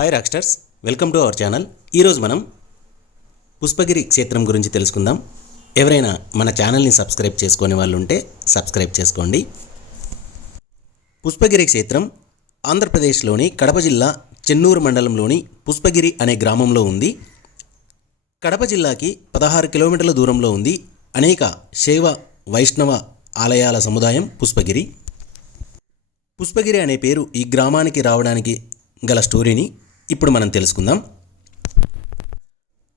Hi rockstars welcome to our channel ఈరోజు మనం పుష్పగిరి క్షేత్రం గురించి తెలుసుకుందాం. ఎవరైనా మన ఛానల్ని సబ్స్క్రైబ్ చేసుకునే వాళ్ళు ఉంటే సబ్స్క్రైబ్ చేసుకోండి. పుష్పగిరి క్షేత్రం ఆంధ్రప్రదేశ్లోని కడప జిల్లా చెన్నూరు మండలంలోని పుష్పగిరి అనే గ్రామంలో ఉంది. కడప జిల్లాకి పదహారు కిలోమీటర్ల దూరంలో ఉంది అనేక శైవ వైష్ణవ ఆలయాల సముదాయం పుష్పగిరి. పుష్పగిరి అనే పేరు ఈ గ్రామానికి రావడానికి గల స్టోరీని ఇప్పుడు మనం తెలుసుకుందాం.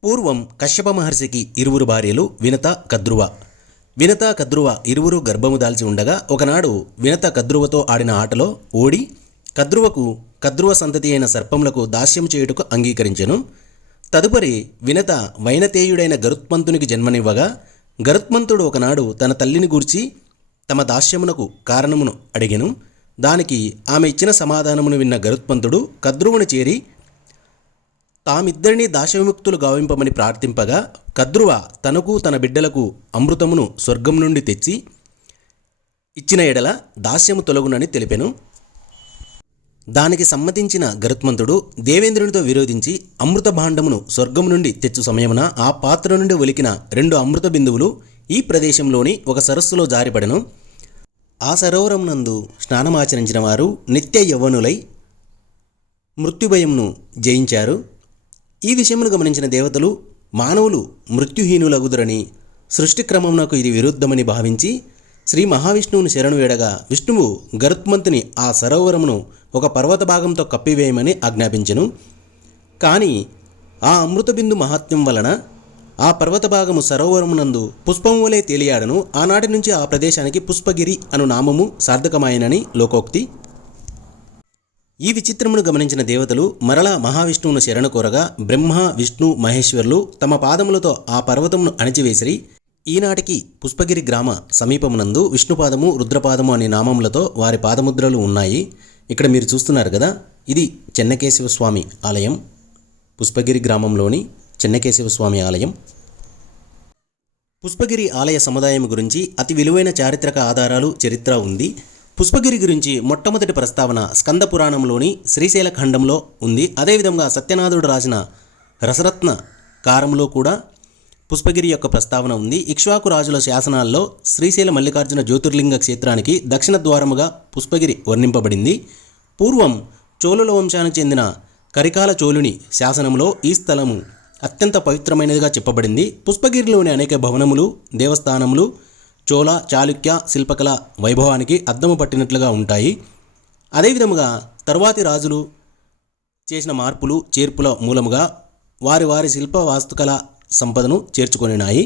పూర్వం కశ్యప మహర్షికి ఇరువురు భార్యలు వినత కద్రువ. వినత కద్రువ ఇరువురు గర్భము దాల్చి ఉండగా ఒకనాడు వినత కద్రువతో ఆడిన ఆటలో ఓడి కద్రువకు కద్రువ సంతతి అయిన సర్పములకు దాస్యం చేయుటకు అంగీకరించెను. తదుపరి వినత వైనతేయుడైన గరుత్మంతునికి జన్మనివ్వగా గరుత్మంతుడు ఒకనాడు తన తల్లిని గూర్చి తమ దాస్యమునకు కారణమును అడిగెను. దానికి ఆమె ఇచ్చిన సమాధానమును విన్న గరుత్మంతుడు కద్రువును చేరి తామిద్దరినీ దాశవిముక్తులు గావింపమని ప్రార్థింపగా కద్రువ తనకు తన బిడ్డలకు అమృతమును స్వర్గం నుండి తెచ్చి ఇచ్చిన ఎడల దాస్యము తొలగునని తెలిపెను. దానికి సమ్మతించిన గరుత్మంతుడు దేవేంద్రునితో విరోధించి అమృత భాండమును స్వర్గం నుండి తెచ్చు సమయమున ఆ పాత్ర నుండి ఒలికిన రెండు అమృత బిందువులు ఈ ప్రదేశంలోని ఒక సరస్సులో జారిపడెను. ఆ సరోవరం నందు స్నానమాచరించిన వారు నిత్య యవ్వనులై మృత్యుభయంను జయించారు. ఈ విషయమును గమనించిన దేవతలు మానవులు మృత్యుహీనులగుదురని సృష్టి క్రమమునకు ఇది విరుద్ధమని భావించి శ్రీ మహావిష్ణువుని శరణు వేడగా విష్ణువు గరుత్మంతుని ఆ సరోవరమును ఒక పర్వత భాగంతో కప్పివేయమని ఆజ్ఞాపించెను. కానీ ఆ అమృతబిందు మహాత్మ్యం వలన ఆ పర్వత భాగము సరోవరమునందు పుష్పం వలె తేలియాడను ఆనాటి నుంచి ఆ ప్రదేశానికి పుష్పగిరి అను నామము సార్థకమాయనని లోకోక్తి ఈ విచిత్రమును గమనించిన దేవతలు మరలా మహావిష్ణువును శరణ కోరగా బ్రహ్మ విష్ణు మహేశ్వరులు తమ పాదములతో ఆ పర్వతమును అణిచివేసిరి. ఈనాటికి పుష్పగిరి గ్రామ సమీపమునందు విష్ణుపాదము రుద్రపాదము అనే నామములతో వారి పాదముద్రలు ఉన్నాయి. ఇక్కడ మీరు చూస్తున్నారు కదా ఇది చెన్నకేశవ స్వామి ఆలయం. పుష్పగిరి గ్రామంలోని చెన్నకేశవ స్వామి ఆలయం. పుష్పగిరి ఆలయ సముదాయం గురించి అతి విలువైన చారిత్రక ఆధారాలు చరిత్ర ఉంది. పుష్పగిరి గురించి మొట్టమొదటి ప్రస్తావన స్కంద పురాణంలోని శ్రీశైల ఖండంలో ఉంది. అదేవిధంగా సత్యనాథుడు రాసిన రసరత్న కారంలో కూడా పుష్పగిరి యొక్క ప్రస్తావన ఉంది. ఇక్ష్వాకు రాజుల శాసనాల్లో శ్రీశైల మల్లికార్జున జ్యోతిర్లింగ క్షేత్రానికి దక్షిణ ద్వారముగా పుష్పగిరి వర్ణింపబడింది. పూర్వం చోళుల వంశానికి చెందిన కరికాల చోళుని శాసనంలో ఈ స్థలము అత్యంత పవిత్రమైనదిగా చెప్పబడింది. పుష్పగిరిలోని అనేక భవనములు దేవస్థానములు చోళ చాళుక్య శిల్పకళ వైభవానికి అద్దము పట్టినట్లుగా ఉంటాయి. అదేవిధముగా తరువాతి రాజులు చేసిన మార్పులు చేర్పుల మూలముగా వారి వారి శిల్ప వాస్తుకళ సంపదను చేర్చుకొనినాయి.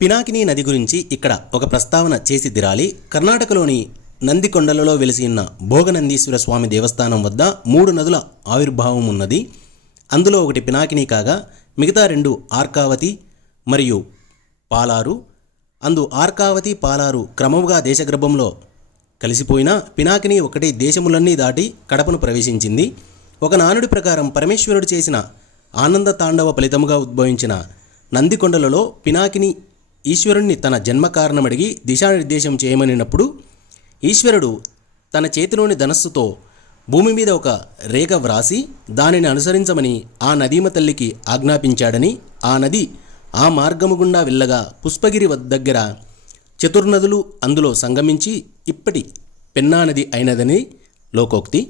పినాకిని నది గురించి ఇక్కడ ఒక ప్రస్తావన చేసి దిరాలి. కర్ణాటకలోని నందికొండలలో వెలిసి ఉన్న భోగనందీశ్వర స్వామి దేవస్థానం వద్ద మూడు నదుల ఆవిర్భావం ఉన్నది అందులో ఒకటి పినాకిని కాగా మిగతా రెండు ఆర్కావతి మరియు పాలారు. అందు ఆర్కావతి పాలారు క్రమముగా దేశగర్భంలో కలిసిపోయిన పినాకిని ఒకటి దేశములన్నీ దాటి కడపను ప్రవేశించింది. ఒక నానుడి ప్రకారం పరమేశ్వరుడు చేసిన ఆనంద తాండవ ఫలితముగా ఉద్భవించిన నందికొండలలో పినాకిని ఈశ్వరుణ్ణి తన జన్మ కారణమడిగి దిశానిర్దేశం చేయమనినప్పుడు ఈశ్వరుడు తన చేతిలోని ధనస్సుతో భూమి మీద ఒక రేఖ వ్రాసి దానిని అనుసరించమని ఆ నదీమ తల్లికి ఆజ్ఞాపించాడని ఆ నది ఆ మార్గము గుండా వెళ్ళగా పుష్పగిరి దగ్గర చతుర్నదులు అందులో సంగమించి ఇప్పటి పెన్నానది అయినదని లోకోక్తి.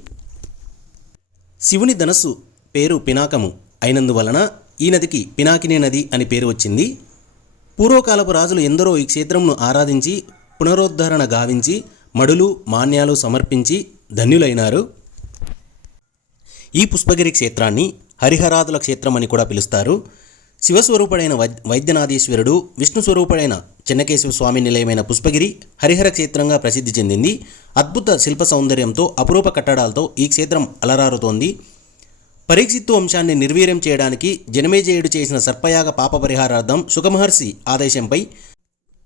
శివుని ధనస్సు పేరు పినాకము అయినందువలన ఈ నదికి పినాకినే నది అని పేరు వచ్చింది. పూర్వకాలపు రాజులు ఎందరో ఈ క్షేత్రమును ఆరాధించి పునరుద్ధరణ గావించి మడులు మాన్యాలు సమర్పించి ధన్యులైనారు. ఈ పుష్పగిరి క్షేత్రాన్ని హరిహరాదుల క్షేత్రం అని కూడా పిలుస్తారు. శివస్వరూపుడైన వై- వైద్యనాథీశ్వరుడు విష్ణు స్వరూపుడైన చెన్నకేశవ స్వామి నిలయమైన పుష్పగిరి హరిహర క్షేత్రంగా ప్రసిద్ధి చెందింది. అద్భుత శిల్ప సౌందర్యంతో అపురూప కట్టడాలతో ఈ క్షేత్రం అలరారుతోంది. పరీక్షిత్తు వంశాన్ని నిర్వీర్యం చేయడానికి జనమేజయుడు చేసిన సర్పయాగ పాప పరిహారార్థం సుఖమహర్షి ఆదేశంపై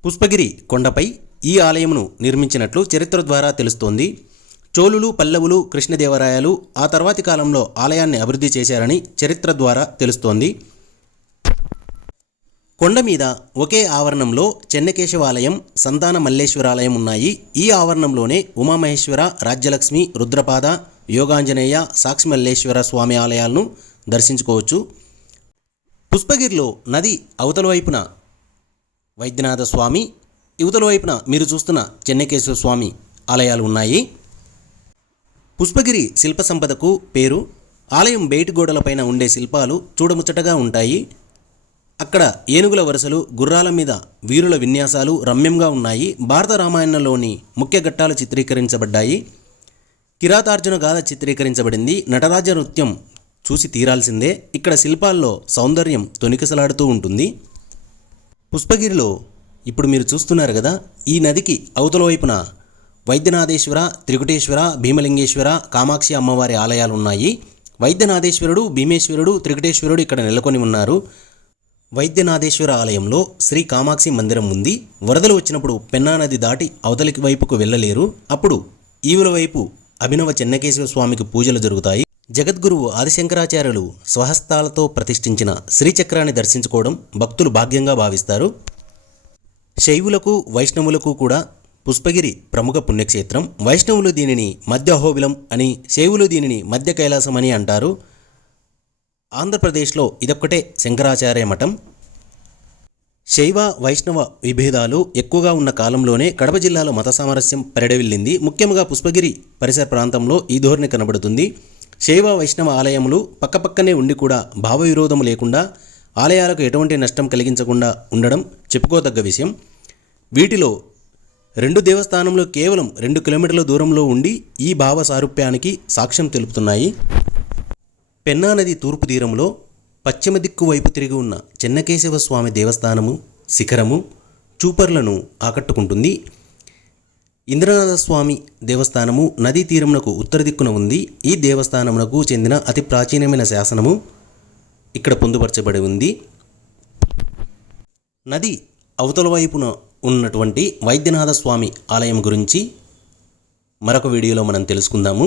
పుష్పగిరి కొండపై ఈ ఆలయమును నిర్మించినట్లు చరిత్ర ద్వారా తెలుస్తోంది. చోళులు పల్లవులు కృష్ణదేవరాయలు ఆ తర్వాతి కాలంలో ఆలయాన్ని అభివృద్ధి చేశారని చరిత్ర ద్వారా తెలుస్తోంది. కొండ మీద ఒకే ఆవరణంలో చెన్నకేశవాలయం సంతాన మల్లేశ్వరాలయం ఉన్నాయి. ఈ ఆవరణంలోనే ఉమామహేశ్వర రాజ్యలక్ష్మి రుద్రపాద యోగాంజనేయ సాక్షి మల్లేశ్వర స్వామి ఆలయాలను దర్శించుకోవచ్చు. పుష్పగిరిలో నది అవతల వైపున వైద్యనాథ స్వామి యువతల వైపున మీరు చూస్తున్న చెన్నకేశ్వర స్వామి ఆలయాలు ఉన్నాయి. పుష్పగిరి శిల్ప సంపదకు పేరు. ఆలయం బయటి గోడలపైన ఉండే శిల్పాలు చూడముచ్చటగా ఉంటాయి. అక్కడ ఏనుగుల వరుసలు గుర్రాల మీద వీరుల విన్యాసాలు రమ్యంగా ఉన్నాయి. భారత రామాయణంలోని ముఖ్య ఘట్టాలు చిత్రీకరించబడ్డాయి. కిరాతార్జున గాథ చిత్రీకరించబడింది. నటరాజ నృత్యం చూసి తీరాల్సిందే. ఇక్కడ శిల్పాల్లో సౌందర్యం తొనికిసలాడుతూ ఉంటుంది. పుష్పగిరిలో ఇప్పుడు మీరు చూస్తున్నారు కదా ఈ నదికి అవతల వైపున వైద్యనాథేశ్వర త్రికుటేశ్వర భీమలింగేశ్వర కామాక్షి అమ్మవారి ఆలయాలు ఉన్నాయి వైద్యనాథేశ్వరుడు భీమేశ్వరుడు త్రికుటేశ్వరుడు ఇక్కడ నెలకొని ఉన్నారు. వైద్యనాథేశ్వర ఆలయంలో శ్రీ కామాక్షి మందిరం ఉంది. వరదలు వచ్చినప్పుడు పెన్నా నది దాటి అవతలికి వైపుకు వెళ్ళలేరు. అప్పుడు ఈవుల వైపు అభినవ చెన్నకేశ్వర స్వామికి పూజలు జరుగుతాయి. జగద్గురువు ఆదిశంకరాచార్యులు స్వహస్తాలతో ప్రతిష్ఠించిన శ్రీచక్రాన్ని దర్శించుకోవడం భక్తులు భాగ్యంగా భావిస్తారు. శైవులకు వైష్ణవులకు కూడా పుష్పగిరి ప్రముఖ పుణ్యక్షేత్రం. వైష్ణవులు దీనిని మధ్య అహోబిలం అని శైవులు దీనిని మధ్య కైలాసం అని అంటారు. ఆంధ్రప్రదేశ్లో ఇదొక్కటే శంకరాచార్య మఠం. శైవ వైష్ణవ విభేదాలు ఎక్కువగా ఉన్న కాలంలోనే కడప జిల్లాలో మత సామరస్యం పెరడవిల్లింది. ముఖ్యంగా పుష్పగిరి పరిసర ప్రాంతంలో ఈ ధోరణి కనబడుతుంది. శైవ వైష్ణవ ఆలయములు పక్కపక్కనే ఉండి కూడా భావ విరోధం లేకుండా ఆలయాలకు ఎటువంటి నష్టం కలిగించకుండా ఉండడం చెప్పుకోదగ్గ విషయం. వీటిలో రెండు దేవస్థానంలో కేవలం రెండు కిలోమీటర్ల దూరంలో ఉండి ఈ భావ సారూప్యానికి సాక్ష్యం తెలుపుతున్నాయి. పెన్నా నది తూర్పు తీరంలో పశ్చిమ దిక్కు వైపు తిరిగి ఉన్న చెన్నకేశవ స్వామి దేవస్థానము శిఖరము చూపర్లను ఆకట్టుకుంటుంది. ఇంద్రనాథ స్వామి దేవస్థానము నదీ తీరమునకు ఉత్తర దిక్కున ఉంది. ఈ దేవస్థానమునకు చెందిన అతి ప్రాచీనమైన శాసనము ఇక్కడ పొందుపరచబడి ఉంది. నది అవతల వైపున ఉన్నటువంటి వైద్యనాథ స్వామి ఆలయం గురించి మరొక వీడియోలో మనం తెలుసుకుందాము.